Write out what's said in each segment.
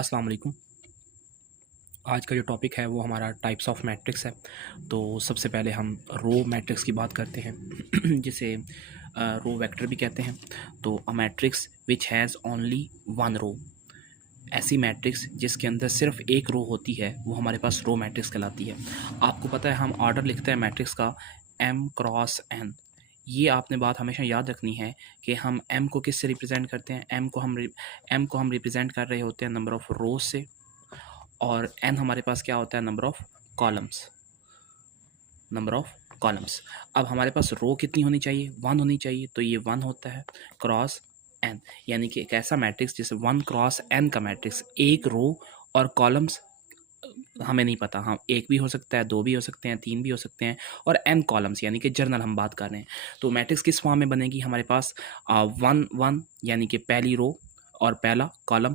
अस्सलाम वालेकुम। आज का जो टॉपिक है वो हमारा टाइप्स ऑफ मैट्रिक्स है। तो सबसे पहले हम रो मैट्रिक्स की बात करते हैं जिसे रो वेक्टर भी कहते हैं। तो a matrix which has only one row, ऐसी मैट्रिक्स जिसके अंदर सिर्फ एक रो होती है वो हमारे पास रो मैट्रिक्स कहलाती है। आपको पता है हम ऑर्डर लिखते हैं मैट्रिक्स का m क्रॉस n। ये आपने बात हमेशा याद रखनी है कि हम m को किससे रिप्रेजेंट करते हैं। m को हम रिप्रेजेंट कर रहे होते हैं नंबर ऑफ़ रोज से, और n हमारे पास क्या होता है, नंबर ऑफ कॉलम्स। अब हमारे पास रो कितनी होनी चाहिए, 1 होनी चाहिए, तो ये 1 होता है क्रॉस n, यानी कि एक ऐसा मैट्रिक्स जैसे 1 क्रॉस n का मैट्रिक्स, एक रो और कॉलम्स हमें नहीं पता, हाँ एक भी हो सकता है, दो भी हो सकते हैं, तीन भी हो सकते हैं, और n कॉलम्स यानी कि जर्नल हम बात कर रहे हैं। तो मैट्रिक्स किस फॉर्म में बनेगी हमारे पास, 1 1 यानी कि पहली रो और पहला कॉलम,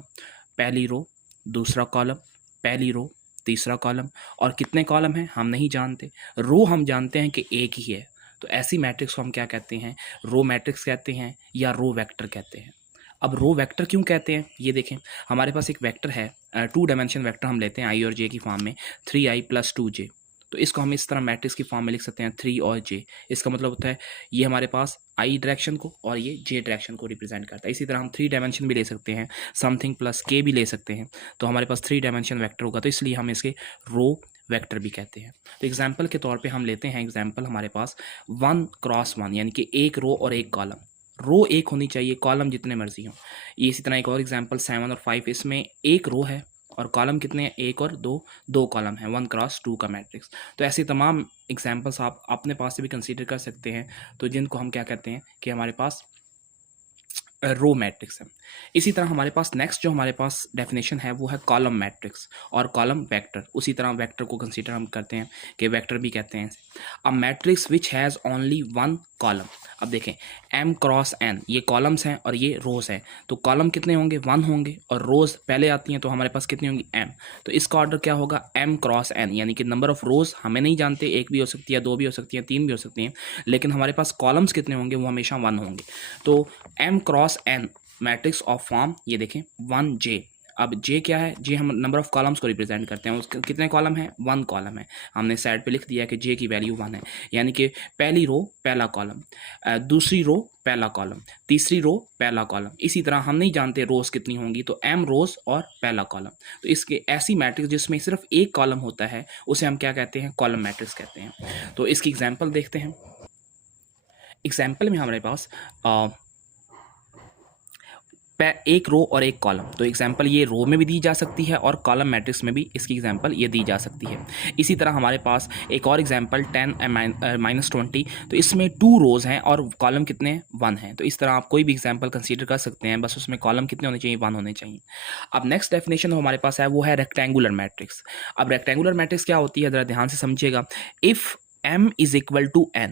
पहली रो दूसरा कॉलम, पहली रो तीसरा कॉलम, और कितने कॉलम हैं हम नहीं जानते, रो हम जानते हैं कि एक ही है। तो ऐसी मैट्रिक्स को हम क्या कहते हैं, रो मैट्रिक्स कहते हैं या रो वेक्टर कहते हैं। अब रो वेक्टर क्यों कहते हैं ये देखें, हमारे पास एक वेक्टर है, 2 डायमेंशन वेक्टर हम लेते हैं आई और जे की फॉर्म में, 3i + 2j। तो इसको हम इस तरह मैट्रिक्स की फॉर्म में लिख सकते हैं 3 और j। इसका मतलब होता है ये हमारे पास आई डायरेक्शन को और ये जे डायरेक्शन को रिप्रेजेंट करता है। इसी तरह हम 3 डायमेंशन भी ले सकते हैं, समथिंग प्लस k भी ले सकते हैं, तो हमारे पास 3 डायमेंशन वेक्टर होगा, तो इसलिए हम इसके रो वेक्टर भी कहते हैं। तो एग्जाम्पल के तौर पे हम लेते हैं, एग्जाम्पल हमारे पास 1 क्रॉस 1 यानी कि एक रो और एक कॉलम, रो एक होनी चाहिए, कॉलम जितने मर्जी हों। ये इसी तरह एक और एग्जांपल 7 और 5, इसमें एक रो है और कॉलम कितने हैं, एक और दो कॉलम है, 1 क्रॉस 2 का मैट्रिक्स। तो ऐसे तमाम एग्जांपल्स आप अपने पास से भी कंसीडर कर सकते हैं, तो जिनको हम क्या कहते हैं कि हमारे पास रो मैट्रिक्स है। इसी तरह हमारे पास नेक्स्ट जो हमारे पास डेफिनेशन है वो है कॉलम मैट्रिक्स और कॉलम वेक्टर। उसी तरह वेक्टर को कंसीडर हम करते हैं कि वेक्टर भी कहते हैं अ matrix which has only one column. अब देखें m क्रॉस n, ये कॉलम्स हैं और ये रोज़ हैं, तो कॉलम कितने होंगे, 1 होंगे, और रोज़ पहले आती हैं तो हमारे पास कितनी होंगी, m। तो इसका ऑर्डर क्या होगा, m क्रॉस n, यानी कि नंबर ऑफ रोज़ हमें नहीं जानते, एक भी हो सकती है, दो भी हो सकती हैं, तीन भी हो सकती हैं, लेकिन हमारे पास कॉलम्स कितने होंगे, वो हमेशा 1 होंगे। तो m cross n matrix of form, ये देखें 1j। अब j क्या है, j हम नंबर ऑफ कॉलम्स को रिप्रेजेंट करते हैं, उसके कितने कॉलम है, 1 कॉलम है, हमने साइड पे लिख दिया कि j की वैल्यू 1 है, यानी कि पहली रो पहला कॉलम, दूसरी रो पहला कॉलम, तीसरी रो पहला कॉलम। इसी तरह हम नहीं जानते रोज कितनी होंगी, तो m रोज और पहला कॉलम। तो इसके ऐसी मैट्रिक्स जिसमें सिर्फ एक कॉलम होता है उसे हम क्या कहते हैं, कॉलम मैट्रिक्स कहते हैं। तो इसकी एग्जाम्पल देखते हैं। एग्जाम्पल में हमारे पास एक रो और एक कॉलम, तो एग्जांपल ये रो में भी दी जा सकती है और कॉलम मैट्रिक्स में भी इसकी एग्जांपल ये दी जा सकती है। इसी तरह हमारे पास एक और एग्जांपल 10 - 20, तो इसमें 2 रोज़ हैं और कॉलम कितने हैं, 1 हैं। तो इस तरह आप कोई भी एग्जांपल कंसीडर कर सकते हैं, बस उसमें कॉलम कितने होने चाहिए, 1 होने चाहिए। अब नेक्स्ट डेफिनेशन हमारे पास है वो है रेक्टेंगुलर मैट्रिक्स। अब रेक्टेंगुलर मैट्रिक्स क्या होती है, ज़रा ध्यान से समझिएगा। इफ़ m = n,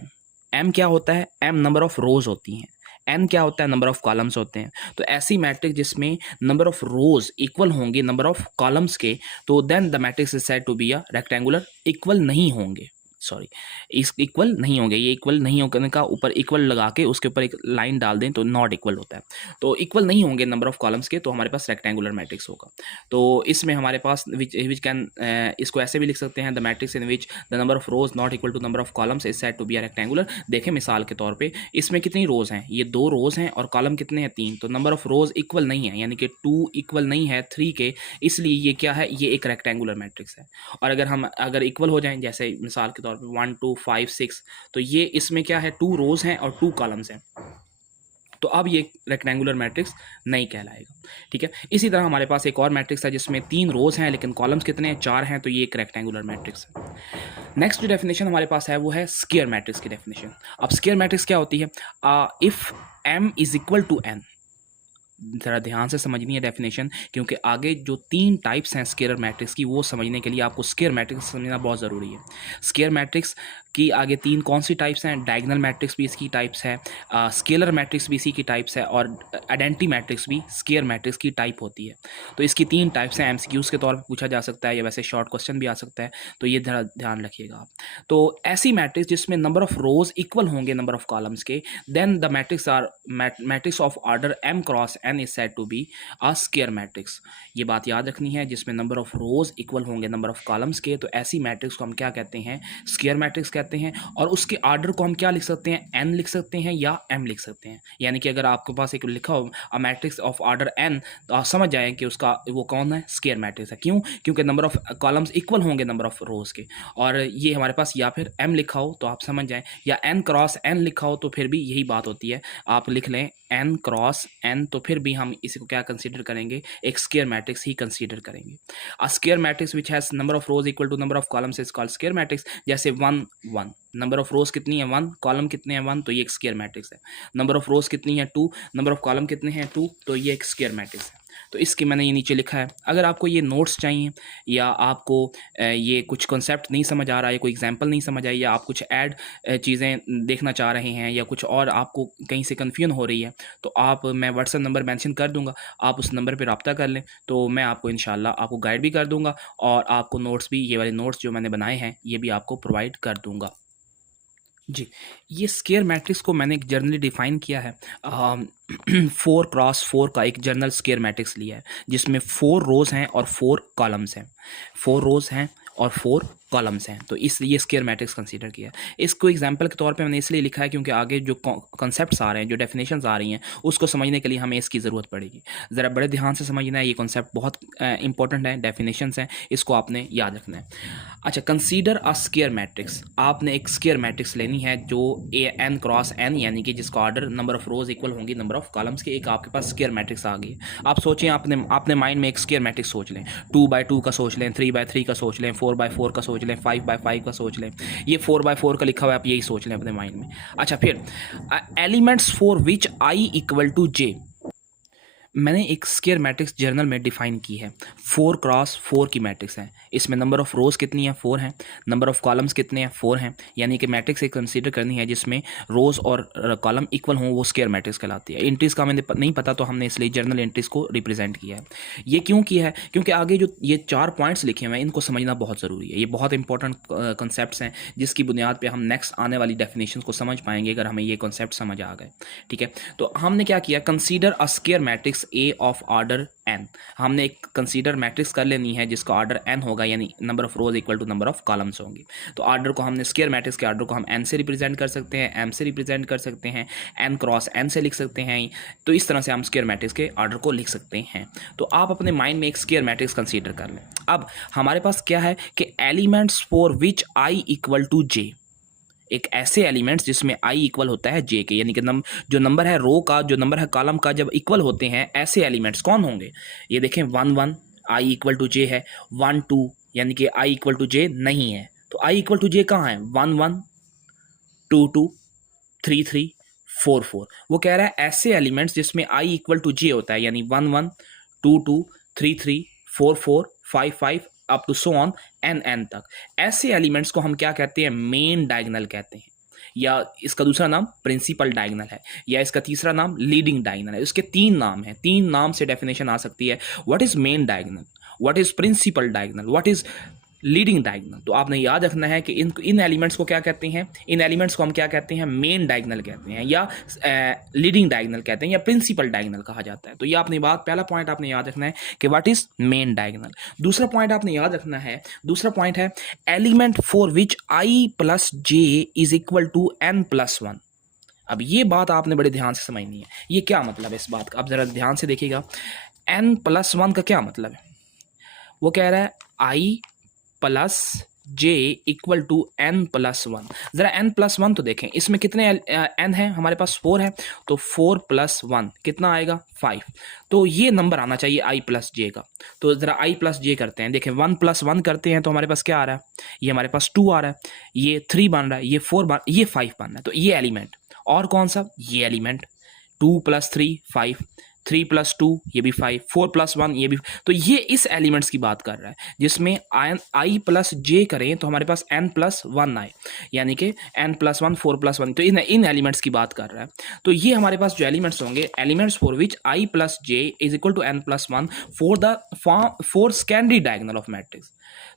m क्या होता है, m नंबर ऑफ रोज़ होती हैं, n क्या होता है, नंबर ऑफ कॉलम्स होते हैं। तो ऐसी मैट्रिक्स जिसमें नंबर ऑफ रोज इक्वल होंगे नंबर ऑफ कॉलम्स के, तो then the matrix is said to be a rectangular. Equal नहीं होंगे, सॉरी, इस इक्वल नहीं होंगे, ये इक्वल नहीं होने का ऊपर इक्वल लगा के उसके ऊपर एक लाइन डाल दें तो नॉट इक्वल होता है। तो इक्वल नहीं होंगे नंबर ऑफ कॉलम्स के, तो हमारे पास रेक्टेंगुलर मैट्रिक्स होगा। तो इसमें हमारे पास विच कैन, इसको ऐसे भी लिख सकते हैं, the matrix in which the number of rows not equal to number of columns is said to be a rectangular. देखें मिसाल के तौर पे इसमें कितनी रोज हैं, ये 2 रोज हैं और कॉलम कितने हैं, 3, तो नंबर ऑफ रोज इक्वल नहीं है, यानी कि 2 इक्वल नहीं है 3 के, इसलिए ये क्या है, ये एक रेक्टेंगुलर मैट्रिक्स है। और अगर इक्वल हो जाएं, जैसे मिसाल के तौर पे 1 2 5 6, तो ये इसमें क्या है, 2 रोज हैं और 2 कॉलम्स हैं, तो अब ये रेक्टेंगुलर मैट्रिक्स नहीं कहलाएगा। ठीक है, इसी तरह हमारे पास एक और मैट्रिक्स है जिसमें 3 रोज हैं लेकिन कॉलम्स कितने हैं, 4 हैं, तो ये एक रेक्टेंगुलर मैट्रिक्स है। नेक्स्ट जो डेफिनेशन हमारे पास है वो है स्क्वायर मैट्रिक्स की डेफिनेशन। अब स्क्वायर मैट्रिक्स क्या होती है, इफ m = n, ज़रा ध्यान से समझनी है डेफिनेशन, क्योंकि आगे जो 3 टाइप्स हैं स्केलर मैट्रिक्स की वो समझने के लिए आपको स्क्वायर मैट्रिक्स समझना बहुत ज़रूरी है। स्क्वायर मैट्रिक्स कि आगे तीन कौन सी टाइप्स हैं, डायगोनल मैट्रिक्स भी इसकी टाइप्स है, स्केलर मैट्रिक्स भी इसी की टाइप्स है, और आइडेंटिटी मैट्रिक्स भी स्केयर मैट्रिक्स की टाइप होती है। तो इसकी तीन टाइप्स हैं, एमसीक्यूज़ के तौर पर पूछा जा सकता है या वैसे शॉर्ट क्वेश्चन भी आ सकता है, तो ये ध्यान रखिएगा आप। तो ऐसी मैट्रिक्स जिसमें नंबर ऑफ रोज इक्वल होंगे नंबर ऑफ कॉलम्स के, then the matrix are matrix of order m cross n is said to be a square matrix. ये बात याद रखनी है, जिसमें नंबर ऑफ रोज इक्वल होंगे नंबर ऑफ कॉलम्स के, तो ऐसी मैट्रिक्स को हम क्या कहते हैं, स्केयर मैट्रिक्स कहते हैं। और उसके ऑर्डर को हम क्या लिख सकते हैं, n लिख सकते हैं या m लिख सकते हैं। यानी कि अगर आपके पास एक लिखा हो a matrix of order n, तो आप समझ जाएं कि उसका वो कौन है, स्केयर मैट्रिक्स है। क्यों? क्योंकि नंबर ऑफ कॉलम्स इक्वल होंगे नंबर ऑफ रोज के, और ये हमारे पास या फिर m लिखा हो तो आप समझ जाएं, या n क्रॉस n लिखा हो तो फिर भी यही बात होती है, आप लिख लें n क्रॉस n, तो फिर भी हम इसी को क्या कंसीडर करेंगे, एक स्केयर मैट्रिक्स ही कंसीडर करेंगे। A square matrix which has number of rows equal to number of columns is called square matrix. जैसे 1 1, नंबर ऑफ रोज कितनी है 1, कॉलम कितने हैं 1, तो ये एक स्केयर मैट्रिक्स है। नंबर ऑफ रोज कितनी है 2, नंबर ऑफ कॉलम कितने हैं 2, तो ये एक स्केयर मैट्रिक्स है। तो इसकी मैंने ये नीचे लिखा है। अगर आपको ये नोट्स चाहिए, या आपको ये कुछ कॉन्सेप्ट नहीं समझ आ रहा है, कोई एग्जांपल नहीं समझ आई, या आप कुछ ऐड चीज़ें देखना चाह रहे हैं, या कुछ और आपको कहीं से कन्फ्यूजन हो रही है, तो मैं व्हाट्सएप नंबर मेंशन कर दूंगा, आप उस नंबर पर रब्ता कर लें, तो मैं आपको इंशाल्लाह आपको गाइड भी कर दूंगा, और आपको नोट्स भी, ये वाले नोट्स जो मैंने बनाए हैं ये भी आपको प्रोवाइड कर दूंगा। जी, ये स्केयर मैट्रिक्स को मैंने एक जर्नली डिफाइन किया है। 4x4 का एक जर्नल स्केयर मैट्रिक्स लिया है, जिसमें 4 रोज हैं और 4 कॉलम्स हैं, 4 रोज हैं और 4 कॉलम्स हैं, तो इसलिए स्केयर मैट्रिक्स कंसीडर किया है। इसको एग्जांपल के तौर पे मैंने इसलिए लिखा है क्योंकि आगे जो कॉन्सेप्ट्स आ रहे हैं, जो डेफिनेशंस आ रही हैं, उसको समझने के लिए हमें इसकी ज़रूरत पड़ेगी। ज़रा बड़े ध्यान से समझना है, ये कॉन्सेप्ट बहुत इंपॉर्टेंट है, डेफिनेशंस हैं, इसको आपने याद रखना है। अच्छा, कंसीडर अ स्केयर मैट्रिक्स, आपने एक स्केयर मैट्रिक्स लेनी है जो n क्रॉस n, यानी कि जिसका order number of rows equal होंगी नंबर ऑफ कॉलम्स के, एक आपके पास स्केयर मैट्रिक्स आ गई। आप सोचें, आपने माइंड में एक स्केयर मैट्रिक्स सोच लें, 2x2 का सोच लें, 3x3 का सोच लें, 4x4 का सोच लें, 5x5 का सोच लें, ये 4x4 का लिखा हुआ है, आप यही सोच लें अपने माइंड में। अच्छा, फिर elements for which i equal to j, मैंने एक स्केयर मैट्रिक्स जर्नल में डिफाइन की है। 4x4 की मैट्रिक्स है, इसमें नंबर ऑफ रोज कितनी है 4 हैं, नंबर ऑफ कॉलम्स कितने हैं 4 हैं, यानी कि मैट्रिक्स एक कंसीडर करनी है जिसमें रोज और कॉलम इक्वल हों, वो स्केयर मैट्रिक्स कहलाती है। एंट्रीज का हमें नहीं पता, तो हमने इसलिए जर्नल एंट्रीज को रिप्रेजेंट किया है। ये क्यों किया है? क्योंकि आगे जो ये 4 पॉइंट्स लिखे हुए हैं, इनको समझना बहुत ज़रूरी है। ये बहुत इंपॉर्टेंट कॉन्सेप्ट्स हैं, जिसकी बुनियाद पर हम नेक्स्ट आने वाली डेफिनेशन को समझ पाएंगे अगर हमें ये कॉन्सेप्ट समझ आ गए। ठीक है, तो हमने क्या किया, consider a square matrix A of order n, हमने एक कंसीडर मैट्रिक्स कर लेनी है जिसका ऑर्डर n होगा, यानी number of rows equal to number of columns होंगे। तो ऑर्डर को हमने, स्केयर मैट्रिक्स के ऑर्डर को हम n से रिप्रेजेंट कर सकते हैं, m से रिप्रेजेंट कर सकते हैं, n क्रॉस n से लिख सकते हैं। तो इस तरह से हम स्केयर मैट्रिक्स के ऑर्डर को लिख सकते हैं। तो आप अपने माइंड में एक स्केयर मैट्रिक्स कंसीडर कर लें। अब हमारे पास क्या है कि elements for which i equal to j, एक ऐसे एलिमेंट्स जिसमें i इक्वल होता है j के, यानी कि जो नंबर है रो का, जो नंबर है कॉलम का, जब इक्वल होते हैं, ऐसे एलिमेंट्स कौन होंगे? ये देखें, 1 1 i इक्वल टू j है, 1 2 यानी कि i इक्वल टू j नहीं है, तो i इक्वल टू j कहाँ है? 1 1 2 2 3 3 4 4। वो कह रहा है ऐसे एलिमेंट्स जिसमें i इक्वल टू j होता है, यानी 1 1 2 2 3 3 4 4 5 5 up to so on n तक, ऐसे एलिमेंट्स को हम क्या कहते हैं? मेन डायगोनल कहते हैं, या इसका दूसरा नाम प्रिंसिपल डायगोनल है, या इसका तीसरा नाम लीडिंग डायगोनल है। इसके 3 नाम हैं, 3 नाम से डेफिनेशन आ सकती है। What is main diagonal, what is principal diagonal, what is leading diagonal. तो आपने याद रखना है कि इन एलिमेंट्स को क्या कहते हैं? इन एलिमेंट्स को हम क्या कहते हैं? मेन डायगोनल कहते हैं, या लीडिंग डायगोनल कहते हैं, या प्रिंसिपल डायगोनल कहा जाता है। तो ये आपने पहला पॉइंट आपने याद रखना है कि व्हाट इज मेन डायगोनल। दूसरा पॉइंट आपने याद रखना है, दूसरा पॉइंट है element for which i plus j is equal to n plus 1। अब ये बात आपने बड़े ध्यान से समझनी है। ये क्या मतलब है इस बात का? आप जरा ध्यान से देखिएगा, n प्लस 1 का क्या मतलब है? वो कह रहा है i plus j equal to n plus 1। ज़रा n प्लस 1 तो देखें, इसमें कितने n हैं? हमारे पास 4 है, तो 4 प्लस 1 कितना आएगा? 5। तो ये नंबर आना चाहिए i प्लस j का। तो ज़रा i प्लस j करते हैं, देखें 1 प्लस 1 करते हैं तो हमारे पास क्या आ रहा है? ये हमारे पास 2 आ रहा है, ये 3 बन रहा है, ये 4 ये 5 बन रहा है। तो ये एलिमेंट, और कौन सा? ये एलिमेंट 2 प्लस 3 5, 3 + 2 ये भी 5, 4 + 1 ये भी। तो ये इस एलिमेंट्स की बात कर रहा है जिसमें i + j करें तो हमारे पास n + 1 आए, यानी कि n + 1 4 + 1, तो इन एलिमेंट्स की बात कर रहा है। तो ये हमारे पास जो एलिमेंट्स होंगे, elements for which i + j = n + 1 for the for secondary diagonal of matrix.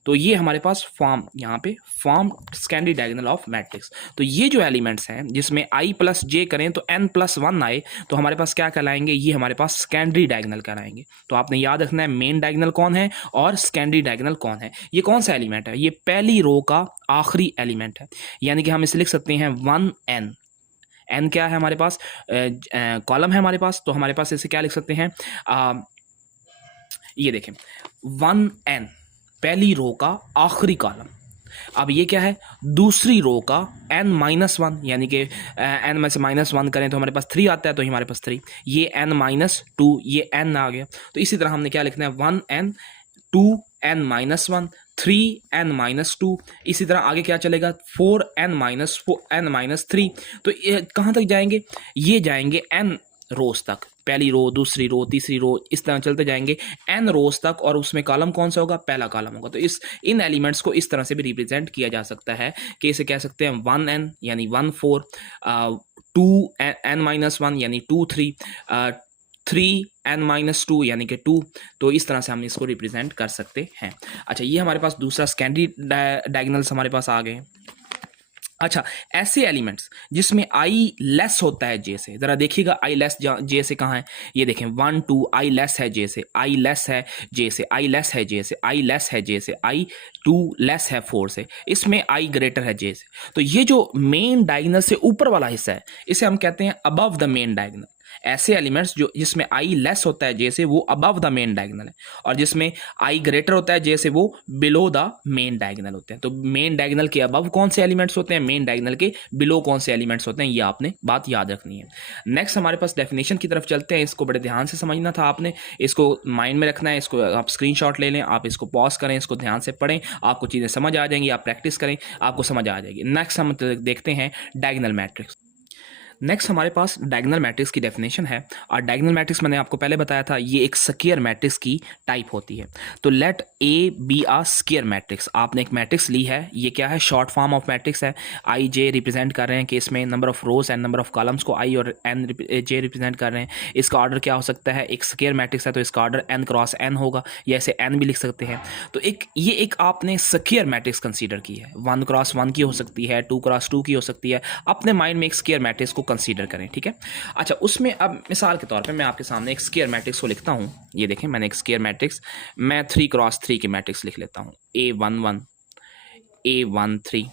तो ये हमारे पास फॉर्म, यहाँ पे form secondary diagonal of matrix. तो ये जो एलिमेंट्स हैं जिसमें i + j करें तो n + 1 आए, तो हमारे पास क्या कहलाएंगे, ये हमारे पास सेकेंडरी डायगोनल कहलाएंगे। तो आपने याद रखना है मेन डायगोनल कौन है और सेकेंडरी डायगोनल कौन है। ये कौन सा एलिमेंट है, ये पहली रो का आखिरी एलिमेंट है, यानी कि हम इसे लिख सकते हैं 1n। n क्या है हमारे पास, कॉलम है हमारे पास, तो हमारे पास इसे क्या लिख सकते हैं, ये देखें 1n पहली रो का आखिरी कॉलम। अब ये क्या है, दूसरी रो का n-1, यानी कि n में से -1 करें तो हमारे पास 3 आता है, तो हमारे पास 3, ये n-2, ये n आ गया। तो इसी तरह हमने क्या लिखना है, 1n 2n-1 3n-2, इसी तरह आगे क्या चलेगा 4n-3। तो कहाँ तक जाएंगे, ये जाएंगे n रोज तक, पहली रो, दूसरी रो, तीसरी रो, इस तरह चलते जाएंगे n रोज तक, और उसमें कॉलम कौन सा होगा, पहला कॉलम होगा। तो इन एलिमेंट्स को इस तरह से भी रिप्रेजेंट किया जा सकता है कि इसे कह सकते हैं 1n यानी 1 4, 2n-1 यानी 2 3, 3n-2 यानी कि 2। तो इस तरह से हम इसको रिप्रेजेंट कर सकते हैं। अच्छा, ये हमारे पास दूसरा सेकेंडरी डायगोनल्स हमारे पास आ गए। अच्छा, ऐसे एलिमेंट्स जिसमें i लेस होता है j से, जरा देखिएगा i लेस j से कहाँ है, ये देखें 1 2 i लेस है j से, i लेस है j से, i लेस है j से, i लेस है j से, i 2 लेस है 4 से, इसमें i ग्रेटर है j से। तो ये जो मेन डायगोनल से ऊपर वाला हिस्सा है, इसे हम कहते हैं अबव द मेन डायगोनल। ऐसे एलिमेंट्स जो जिसमें i लेस होता है j से, वो अबव द मेन डायगोनल है, और जिसमें i ग्रेटर होता है j से, वो बिलो द मेन डायगोनल होते हैं। तो मेन डायगोनल के अबव कौन से एलिमेंट्स होते हैं, मेन डायगोनल के बिलो कौन से एलिमेंट्स होते हैं, ये आपने बात याद रखनी है। नेक्स्ट हमारे पास डेफिनेशन की तरफ चलते हैं। इसको बड़े ध्यान से समझना था आपने, इसको माइंड में रखना है, इसको आप स्क्रीनशॉट ले लें, आप इसको पॉज करें, इसको ध्यान से पढ़ें, आपको चीज़ें समझ आ जाएंगी, आप प्रैक्टिस करें, आपको समझ आ जाएगी। नेक्स्ट हम देखते हैं डायगोनल मैट्रिक्स। नेक्स्ट हमारे पास डायगोनल मैट्रिक्स की डेफिनेशन है, और डायगोनल मैट्रिक्स मैंने आपको पहले बताया था, ये एक स्क्वायर मैट्रिक्स की टाइप होती है। तो let A be a square matrix. आपने एक मैट्रिक्स ली है, ये क्या है, शॉर्ट फॉर्म ऑफ मैट्रिक्स है। आई जे रिप्रेजेंट कर रहे हैं कि इसमें number of rose and number of columns को आई और एन जे रिप्रेजेंट कर रहे हैं। इसका ऑर्डर क्या हो सकता है, एक स्क्वायर मैट्रिक्स है तो इसका ऑर्डर n क्रॉस n होगा, या ऐसे n भी लिख सकते हैं। तो ये एक आपने स्क्वायर मैट्रिक्स कंसीडर की है, 1 क्रॉस 1 की हो सकती है, 2 क्रॉस 2 की हो सकती है। अपने माइंड में एक स्क्वायर मैट्रिक्स को कंसीडर करें, ठीक है। अच्छा, उसमें अब मिसाल के तौर पे मैं आपके सामने एक स्क्वायर मैट्रिक्स को लिखता हूं। ये देखें, मैंने एक स्क्वायर मैट्रिक्स, मैं 3 क्रॉस 3 की मैट्रिक्स लिख लेता हूं। A11 A13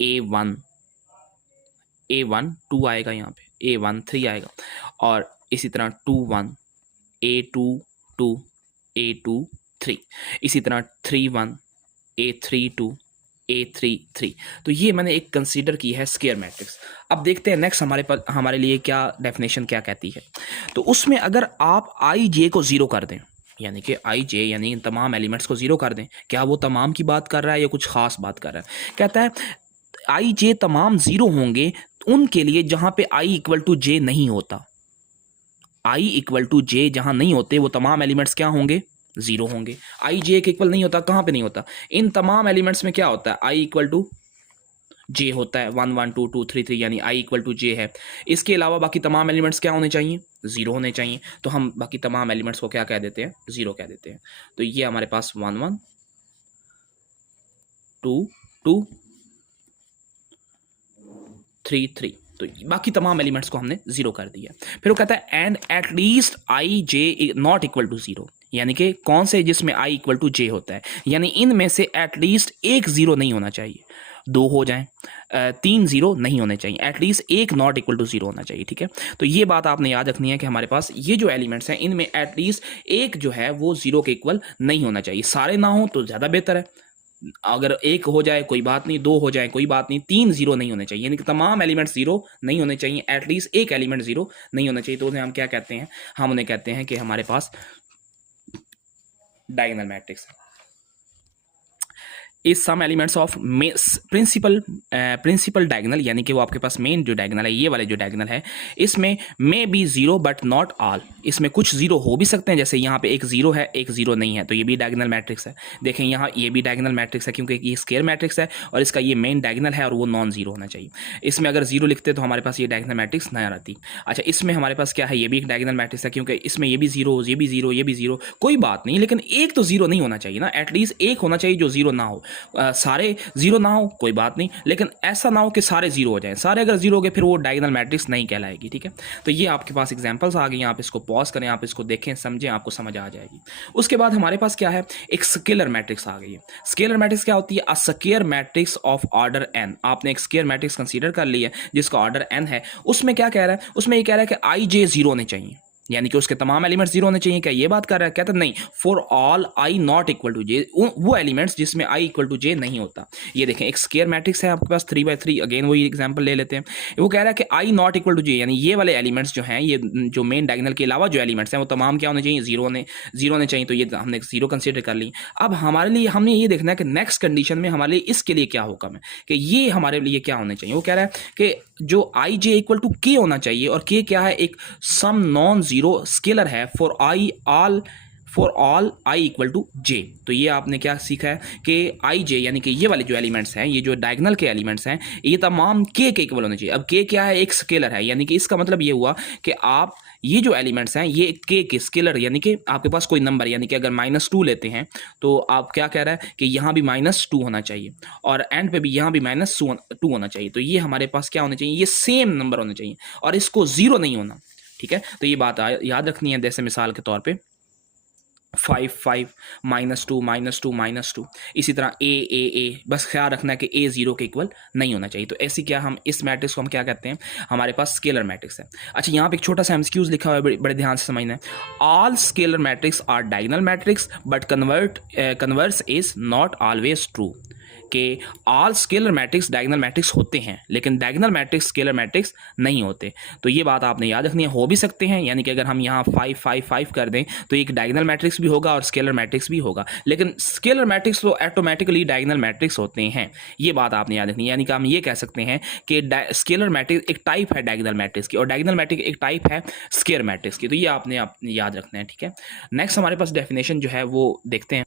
A1 A1 2 आएगा, यहाँ पे A1 3 आएगा, और इसी तरह 2 1 A2 2 A2 3, इसी तरह 3 1 A3 2 A3 3। तो ये मैंने एक कंसीडर की है स्क्वायर मैट्रिक्स। अब देखते हैं नेक्स्ट हमारे लिए क्या डेफिनेशन क्या कहती है। तो उसमें अगर आप आई जे को 0 कर दें, यानी कि आई जे यानी इन तमाम एलिमेंट्स को 0 कर दें, क्या वो तमाम की बात कर रहा है या कुछ खास बात कर रहा है। कहता है आई जे तमाम 0 होंगे उनके लिए जहां पे आई इक्वल टू जे नहीं होता। आई इक्वल टू जे जहां नहीं होते, वो तमाम एलिमेंट्स क्या होंगे, 0 होंगे। आई जे के इक्वल नहीं होता, कहां पे नहीं होता, इन तमाम एलिमेंट्स में क्या होता है, आई इक्वल टू जे होता है, 1 1 2 2 3 3, यानी आई इक्वल टू जे है। इसके अलावा बाकी तमाम एलिमेंट्स क्या होने चाहिए, 0 होने चाहिए। तो हम बाकी तमाम एलिमेंट्स को क्या कह देते हैं, 0 कह देते हैं। तो ये हमारे पास 1 1 2 2 3 3, तो बाकी तमाम एलिमेंट्स को हमने 0 कर दिया। फिर वो कहता है and at least I J not equal to 0, यानी कि कौन से जिसमें आई इक्वल टू जे होता है, यानी इनमें से एटलीस्ट एक 0 नहीं होना चाहिए, 2 हो जाएं, 3 0 नहीं होने चाहिए, एटलीस्ट एक नॉट इक्वल टू 0 होना चाहिए, ठीक है। तो ये बात आपने याद रखनी है कि हमारे पास ये जो एलिमेंट्स हैं इनमें एटलीस्ट एक जो है वो 0 के इक्वल नहीं होना चाहिए। सारे ना हो तो ज़्यादा बेहतर है, अगर एक हो जाए कोई बात नहीं, 2 हो जाए कोई बात नहीं, 3 0 नहीं होने चाहिए, यानी कि तमाम एलिमेंट्स 0 नहीं होने चाहिए, एटलीस्ट एक एलिमेंट 0 नहीं होना चाहिए। तो उन्हें हम क्या कहते हैं, हम उन्हें कहते हैं कि हमारे पास diagonal matrix. Is sum elements of principal diagonal, यानी कि वो आपके पास मेन जो डायगोनल है, ये वाले जो डायगोनल है, इसमें may be zero but not all, इसमें कुछ जीरो हो भी सकते हैं, जैसे यहाँ पे एक जीरो है एक जीरो नहीं है, तो ये भी डायगोनल मैट्रिक्स है। देखें यहाँ ये भी डायगोनल मैट्रिक्स है, क्योंकि ये स्क्वायर मैट्रिक्स है और इसका ये मेन डायगोनल है और वो नॉन जीरो होना चाहिए। इसमें अगर जीरो लिखते तो हमारे पास ये डायगोनल मैट्रिक्स नहीं आती। अच्छा, इसमें हमारे पास क्या है, ये भी एक डायगोनल मैट्रिक्स है, क्योंकि इसमें ये भी जीरो, ये भी जीरो, ये भी जीरो, कोई बात नहीं, लेकिन एक तो जीरो नहीं होना चाहिए ना, एटलीस्ट एक होना चाहिए जो जीरो ना हो। सारे जीरो ना हो कोई बात नहीं, लेकिन ऐसा ना हो कि सारे जीरो हो जाएं। सारे अगर जीरो हो गए फिर वो डायगोनल मैट्रिक्स नहीं कहलाएगी। ठीक है, तो ये आपके पास एग्जांपल्स आ गई, आप इसको पॉज करें, आप इसको देखें, समझें, आपको समझ आ जाएगी। उसके बाद हमारे पास क्या है, एक स्केलर मैट्रिक्स आ गई है। स्केलर मैट्रिक्स क्या होती है, a square matrix of order n। आपने एक स्क्वायर मैट्रिक्स कंसीडर कर लिया जिसका ऑर्डर n है। उसमें क्या कह रहा है, उसमें ये कह रहा है कि आई जे जीरो होने चाहिए, यानी कि उसके तमाम एलिमेंट्स जीरो होने चाहिए। क्या ये बात कर रहा है, कहता नहीं, for all i not equal to j, वो एलिमेंट्स जिसमें आई इक्वल टू जे नहीं होता। ये देखें, एक स्क्वायर मैट्रिक्स है आपके पास 3 by 3, अगेन वही एग्जांपल ले लेते हैं। वो कह रहा है कि आई नॉट इक्वल टू जे, यानी ये वाले एलिमेंट्स जो हैं, ये जो मेन डायगोनल के अलावा जो एलिमेंट्स हैं वो तमाम क्या होने चाहिए, जीरो होने चाहिए। तो ये हमने जीरो कंसिडर कर ली। अब हमारे लिए हमने ये देखना है कि नेक्स्ट कंडीशन में हमारे लिए इसके लिए क्या हुक्म है, कि ये हमारे लिए क्या होने चाहिए। वो कह रहा है कि जो आई जे इक्वल टू के होना चाहिए, और के क्या है, एक सम नॉन जीरो स्केलर है for all i equal to j. तो ये आपने क्या सीखा है कि आई जे, यानी कि ये वाले जो एलिमेंट्स हैं, ये जो डायगोनल के एलिमेंट्स हैं, ये तमाम के इक्वल होने चाहिए। अब के क्या है, एक स्केलर है, यानी कि इसका मतलब ये हुआ कि आप ये जो एलिमेंट्स हैं ये के स्केलर, यानी कि आपके पास कोई नंबर, यानी कि अगर -2 लेते हैं तो आप क्या कह रहा है कि यहाँ भी -2 होना चाहिए और एंड पे भी यहाँ भी -2 होना चाहिए। तो ये हमारे पास क्या होने चाहिए, ये सेम नंबर होने चाहिए और इसको जीरो नहीं होना। ठीक है, तो ये बात याद रखनी है। जैसे मिसाल के तौर पे 5 5 -2 -2 -2, इसी तरह ए, बस ख्याल रखना है कि ए जीरो के इक्वल नहीं होना चाहिए। तो ऐसी क्या, हम इस मैट्रिक्स को हम क्या कहते हैं, हमारे पास स्केलर मैट्रिक्स है। अच्छा, यहाँ पे एक छोटा सा एमसीक्यूज लिखा हुआ है, बड़े ध्यान से समझना है। All scalar matrix are diagonal matrix but converse is not always true, कि all scalar matrix diagonal matrix होते हैं लेकिन डायगोनल मैट्रिक्स स्केलर मैट्रिक्स नहीं होते। तो ये बात आपने याद रखनी है। हो भी सकते हैं, यानी कि अगर हम यहाँ 5 5 5 कर दें तो एक डायगोनल मैट्रिक्स भी होगा और स्केलर मैट्रिक्स भी होगा, लेकिन स्केलर मैट्रिक्स तो ऑटोमेटिकली डायगोनल मैट्रिक्स होते हैं। ये बात आपने याद रखनी है। यानी कि हम ये कह सकते हैं कि स्केलर मैट्रिक्स एक टाइप है डायगोनल मैट्रिक्स की और डायगोनल मैट्रिक्स एक टाइप है स्केलर मैट्रिक्स की। तो ये आपने याद रखना है। ठीक है, नेक्स्ट हमारे पास डेफिनेशन जो है वो देखते हैं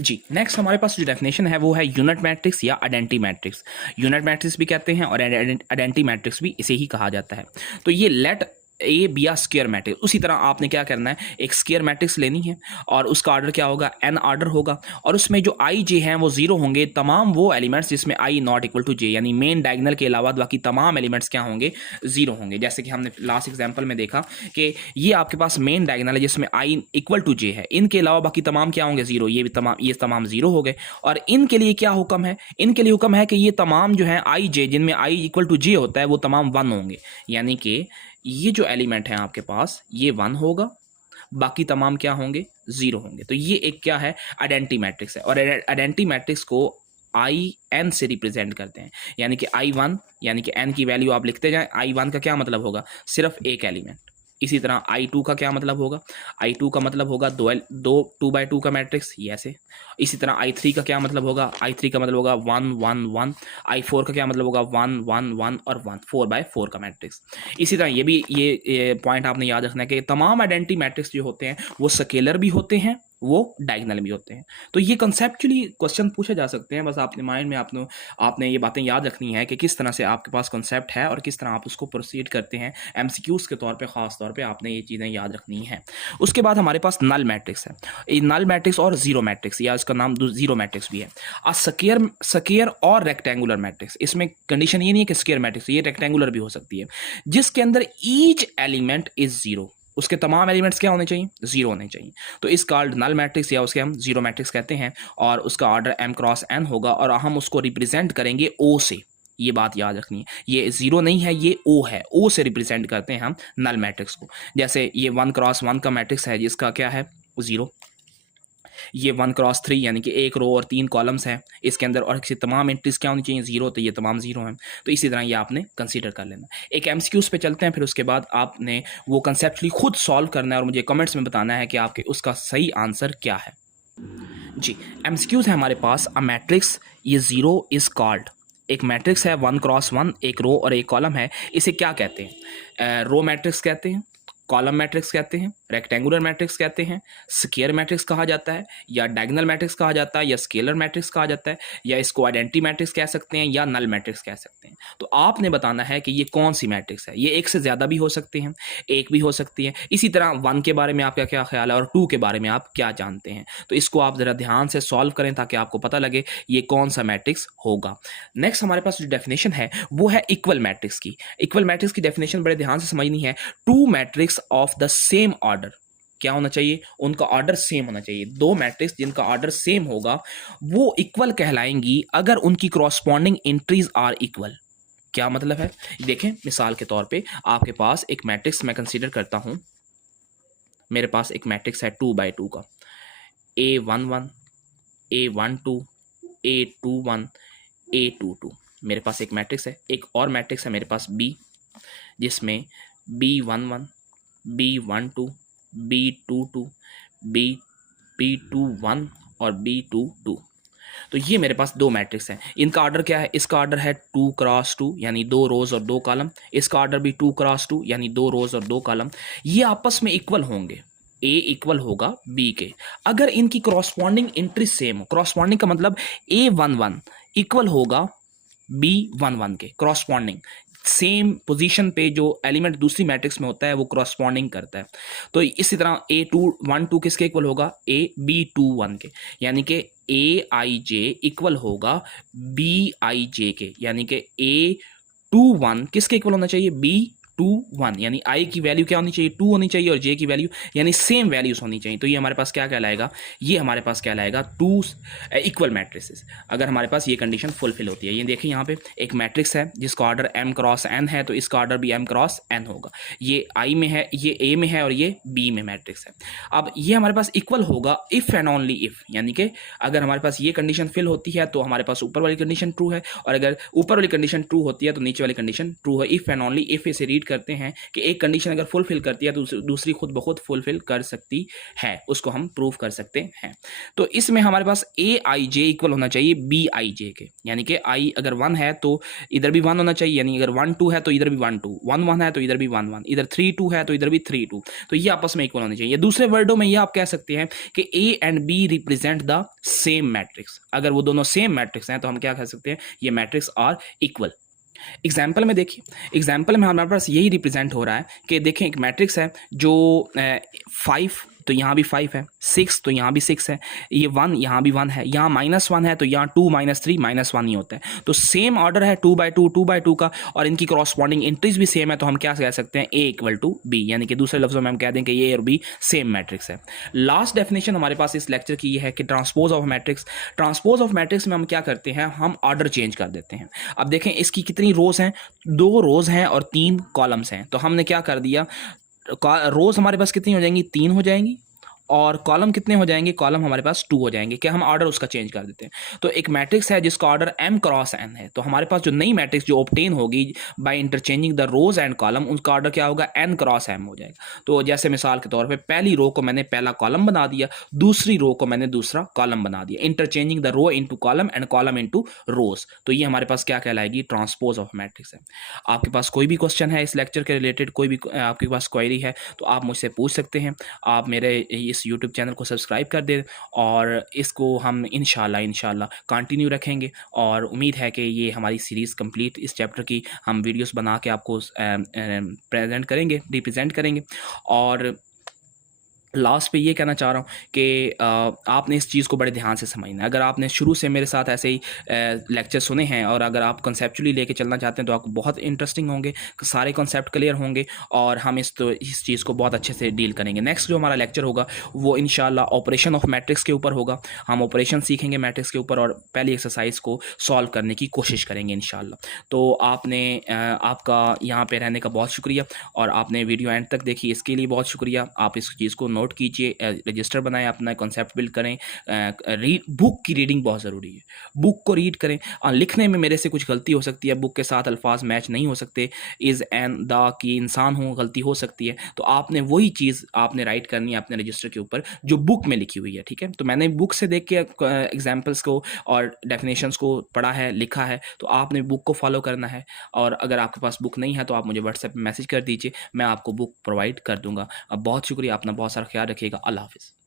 जी। नेक्स्ट हमारे पास जो डेफिनेशन है वो है यूनिट मैट्रिक्स या आइडेंटिटी मैट्रिक्स। यूनिट मैट्रिक्स भी कहते हैं और आइडेंटिटी मैट्रिक्स भी इसे ही कहा जाता है। तो ये let A be a square matrix, उसी तरह आपने क्या करना है, एक स्क्वायर मैट्रिक्स लेनी है और उसका ऑर्डर क्या होगा, एन ऑर्डर होगा, और उसमें जो आई जे हैं वो जीरो होंगे, तमाम वो एलिमेंट्स जिसमें आई नॉट इक्वल टू जे, यानी मेन डायगोनल के अलावा बाकी तमाम एलिमेंट्स क्या होंगे, जीरो होंगे। जैसे कि हमने लास्ट एग्जाम्पल में देखा कि ये आपके पास मेन डायगोनल है जिसमें आई इक्वल टू जे है, इनके अलावा बाकी तमाम क्या होंगे, जीरो। ये तमाम जीरो हो गए। और इनके लिए क्या हुक्म है, इनके लिए हुक्म है कि ये तमाम जो है आई जे जिनमें आई इक्वल टू जे होता है वो तमाम 1 होंगे, यानी कि ये जो एलिमेंट है आपके पास ये 1 होगा, बाकी तमाम क्या होंगे, 0 होंगे। तो ये एक क्या है, आइडेंटिटी मैट्रिक्स है। और आइडेंटिटी मैट्रिक्स को आई एन से रिप्रेजेंट करते हैं, यानी कि I1 यानी कि n की वैल्यू आप लिखते जाएं। I1 का क्या मतलब होगा, सिर्फ एक एलिमेंट। इसी तरह I2 का क्या मतलब होगा, I2 का मतलब होगा 2 का मैट्रिक्स, ये ऐसे। इसी तरह I3 का क्या मतलब होगा, I3 का मतलब होगा 1 1 1। I4 का क्या मतलब होगा 1 1 1 और 1, 4/4 का मैट्रिक्स। इसी तरह ये पॉइंट आपने याद रखना है कि तमाम आइडेंटिटी मैट्रिक्स जो होते हैं वो स्केलर भी होते हैं, वो डायगोनल भी होते हैं। तो ये कंसेप्चुअली क्वेश्चन पूछे जा सकते हैं, बस आपने माइंड में आपने ये बातें याद रखनी है कि किस तरह से आपके पास कॉन्सेप्ट है और किस तरह आप उसको प्रोसीड करते हैं। एमसीक्यूज के तौर पे ख़ास तौर पे आपने ये चीज़ें याद रखनी है। उसके बाद हमारे पास नल मैट्रिक्स है, ये नल मैट्रिक्स और जीरो मैट्रिक्स, या इसका नाम जीरो मैट्रिक्स भी है। स्क्वायर और रेक्टेंगुलर मैट्रिक्स, इसमें कंडीशन ये नहीं है कि स्क्वायर मैट्रिक्स, ये रेक्टेंगुलर भी हो सकती है, जिसके अंदर ईच एलिमेंट इज जीरो, उसके तमाम एलिमेंट्स क्या होने चाहिए, जीरो होने चाहिए। तो इस कॉल्ड नल मैट्रिक्स या उसके हम जीरो मैट्रिक्स कहते हैं, और उसका ऑर्डर m क्रॉस n होगा और हम उसको रिप्रेजेंट करेंगे O से। ये बात याद रखनी है, ये जीरो नहीं है, ये O है, O से रिप्रेजेंट करते हैं हम नल मैट्रिक्स को। जैसे ये 1 क्रॉस 1 का मैट्रिक्स है जिसका क्या है, 0। ये 1 क्रॉस 3 यानी कि 1 रो और 3 कॉलम्स हैं इसके अंदर, और इसकी तमाम एंट्रीज क्या होनी चाहिए, 0। तो ये तमाम 0 हैं। तो इसी तरह ये आपने कंसीडर कर लेना। एक एमसीक्यूज पे चलते हैं, फिर उसके बाद आपने वो कंसेप्चुअली खुद सॉल्व करना है और मुझे कमेंट्स में बताना है कि आपके उसका सही आंसर क्या है। जी, एमसीक्यूज़ है हमारे पास। अ मैट्रिक्स ये ज़ीरो इज़ कॉल्ड, एक मैट्रिक्स है 1 क्रॉस 1, एक रो और एक कॉलम है, इसे क्या कहते हैं? रो मैट्रिक्स कहते हैं, कॉलम मैट्रिक्स कहते हैं, रेक्टेंगुलर मैट्रिक्स कहते हैं, स्क्वायर मैट्रिक्स कहा जाता है, या डायगोनल मैट्रिक्स कहा जाता है, या स्केलर मैट्रिक्स कहा जाता है, या इसको आइडेंटिटी मैट्रिक्स कह सकते हैं, या नल मैट्रिक्स कह सकते हैं। तो आपने बताना है कि ये कौन सी मैट्रिक्स है। ये एक से ज़्यादा भी हो सकते हैं, एक भी हो सकती है। इसी तरह 1 के बारे में आपका क्या ख्याल है और 2 के बारे में आप क्या जानते हैं। तो इसको आप ज़रा ध्यान से सॉल्व करें ताकि आपको पता लगे ये कौन सा मैट्रिक्स होगा। नेक्स्ट हमारे पास जो डेफिनेशन है वो है इक्वल मैट्रिक्स की। इक्वल मैट्रिक्स की डेफिनेशन बड़े ध्यान से समझनी है। Two matrix of the same order, क्या होना चाहिए? उनका ऑर्डर सेम होना चाहिए। दो मैट्रिक्स जिनका ऑर्डर सेम होगा वो इक्वल कहलाएंगी अगर उनकी क्रॉसपॉन्डिंग एंट्रीज आर इक्वल। क्या मतलब है? देखें, मिसाल के तौर पे आपके पास एक मैट्रिक्स मैं कंसीडर करता हूं। मेरे पास एक मैट्रिक्स है 2x2 का, A11, A12, A21, A22। मेरे पास एक मैट्रिक्स है। एक और मैट्रिक्स है मेरे पास B, जिसमें B11, B12, B22, B21 और B22। तो ये मेरे पास दो मैट्रिक्स हैं। इनका ऑर्डर क्या है? इसका ऑर्डर है 2 क्रॉस 2 यानी 2 रोज और 2 कॉलम। इसका ऑर्डर भी 2 क्रॉस 2 यानी 2 रोज और 2 कॉलम। ये आपस में इक्वल होंगे। ए इक्वल होगा बी के अगर इनकी क्रॉसपॉन्डिंग एंट्री सेम हो। क्रॉसपॉन्डिंग का मतलब A11 इक्वल होगा B11 के। क्रॉसपॉन्डिंग सेम पोजीशन पे जो एलिमेंट दूसरी मैट्रिक्स में होता है वो क्रॉसपॉन्डिंग करता है। तो इसी तरह A212 किसके इक्वल होगा? AB21 के। यानी कि AIJ इक्वल होगा BIJ के। यानी कि A21 किसके इक्वल होना चाहिए? B21। यानी I की वैल्यू क्या होनी चाहिए? 2 होनी चाहिए और J की वैल्यू यानी सेम वैल्यूज होनी चाहिए। तो ये हमारे पास क्या कहलाएगा? ये हमारे पास कहलाएगा टू इक्वल मैट्रिसेस अगर हमारे पास ये कंडीशन फुलफिल होती है। ये देखिए यहाँ पे एक मैट्रिक्स है जिसका ऑर्डर M क्रॉस N है, तो इसका ऑर्डर भी M क्रॉस N होगा। ये I में है, ये A में है और ये B में मैट्रिक्स है। अब ये हमारे पास इक्वल होगा इफ एंड ओनली इफ, यानी कि अगर हमारे पास ये कंडीशन फिल होती है तो हमारे पास ऊपर वाली कंडीशन ट्रू है, और अगर ऊपर वाली कंडीशन ट्रू होती है तो नीचे वाली कंडीशन ट्रू है। इफ एंड ओनली इफ इसे रीड करते हैं कि एक कंडीशन अगर फुलफिल करती है तो दूसरी खुद ब खुद फुलफिल कर सकती है, उसको हम प्रूव कर सकते हैं। तो इसमें हमारे पास AIJ इक्वल होना चाहिए BIJ के। यानी कि I अगर 1 है तो इधर भी 1 होना चाहिए, यानी अगर 1 2 है तो इधर भी 1 2, 1 1 है तो इधर भी 1 1, इधर 3 2 है तो इधर भी 3 2। तो ये आपस में इक्वल होने चाहिए। दूसरे वर्डों में ये आप कह सकते हैं कि A and B represent the same matrix. अगर वो दोनों सेम मैट्रिक्स हैं तो हम क्या कह सकते हैं? ये मैट्रिक्स आर इक्वल। एग्जाम्पल में देखिए, एग्जाम्पल में हमारे पास यही रिप्रेजेंट हो रहा है कि देखें एक मैट्रिक्स है जो 5 तो यहाँ भी 5 है, 6 तो यहाँ भी 6 है, ये 1 यहाँ भी 1 है, यहाँ -1 है तो यहाँ 2 -3 -1 ही होता है। तो सेम ऑर्डर है 2 by 2 का, और इनकी क्रॉसपॉन्डिंग एंट्रीज भी सेम है। तो हम क्या कह सकते हैं? A इक्वल टू B, यानी कि दूसरे लफ्जों में हम कह दें कि A और B सेम मैट्रिक्स है। लास्ट डेफिनेशन हमारे पास इस लेक्चर की ये है कि transpose of matrix. Transpose of matrix में हम क्या करते हैं? हम ऑर्डर चेंज कर देते हैं। अब देखें इसकी कितनी रोज हैं? 2 रोज हैं और 3 कॉलम्स हैं। तो हमने क्या कर दिया? रोज हमारे पास कितनी हो जाएंगी? 3 हो जाएंगी, और कॉलम कितने हो जाएंगे? कॉलम हमारे पास 2 हो जाएंगे। क्या हम ऑर्डर उसका चेंज कर देते हैं? तो एक मैट्रिक्स है जिसका ऑर्डर M क्रॉस N है, तो हमारे पास जो नई मैट्रिक्स जो ऑब्टेन होगी by interchanging the rows and column, उसका ऑर्डर क्या होगा? N क्रॉस M हो जाएगा। तो जैसे मिसाल के तौर पे पहली रो को मैंने पहला कॉलम बना दिया, दूसरी रो को मैंने दूसरा कॉलम बना दिया। Interchanging the row into column and column into rows. तो ये हमारे पास क्या कहलाएगी? ट्रांसपोज ऑफ मैट्रिक्स है। आपके पास कोई भी क्वेश्चन है इस लेक्चर के रिलेटेड, कोई भी आपके पास क्वेरी है तो आप मुझसे पूछ सकते हैं। आप मेरे इस यूट्यूब चैनल को सब्सक्राइब कर दें, और इसको हम इंशाल्लाह कंटिन्यू रखेंगे। और उम्मीद है कि ये हमारी सीरीज़ कंप्लीट इस चैप्टर की हम वीडियोस बना के आपको प्रेजेंट करेंगे, रिप्रेजेंट करेंगे। और लास्ट पे ये कहना चाह रहा हूँ कि आपने इस चीज़ को बड़े ध्यान से समझना है। अगर आपने शुरू से मेरे साथ ऐसे ही लेक्चर सुने हैं और अगर आप कॉन्सेप्चुअली लेके चलना चाहते हैं तो आपको बहुत इंटरेस्टिंग होंगे, सारे कॉन्सेप्ट क्लियर होंगे और हम इस चीज़ को बहुत अच्छे से डील करेंगे। नेक्स्ट जो हमारा लेक्चर होगा वो इंशाल्लाह ऑपरेशन ऑफ मैट्रिक्स के ऊपर होगा। हम ऑपरेशन सीखेंगे मैट्रिक्स के ऊपर और पहली एक्सरसाइज को सॉल्व करने की कोशिश करेंगे इंशाल्लाह। तो आपने आपका यहाँ पर रहने का बहुत शुक्रिया, और आपने वीडियो एंड तक देखी इसके लिए बहुत शुक्रिया। आप इस चीज़ को नोट कीजिए, रजिस्टर बनाएं, अपना कॉन्सेप्ट बिल्ड करें। बुक की रीडिंग बहुत ज़रूरी है, बुक को रीड करें। लिखने में मेरे से कुछ गलती हो सकती है, बुक के साथ अल्फाज मैच नहीं हो सकते, इज़ एंड द की इंसान हो, गलती हो सकती है, तो आपने वही चीज़ आपने राइट करनी है अपने रजिस्टर के ऊपर जो बुक में लिखी हुई है, ठीक है। तो मैंने बुक से देख के एग्जाम्पल्स को और डेफिनेशंस को पढ़ा है, लिखा है, तो आपने बुक को फॉलो करना है। और अगर आपके पास बुक नहीं है तो आप मुझे व्हाट्सएप में मैसेज कर दीजिए, मैं आपको बुक प्रोवाइड कर दूंगा। अब बहुत शुक्रिया, अपना बहुत सारा ख्याल रखिएगा। अल्लाह हाफिज़।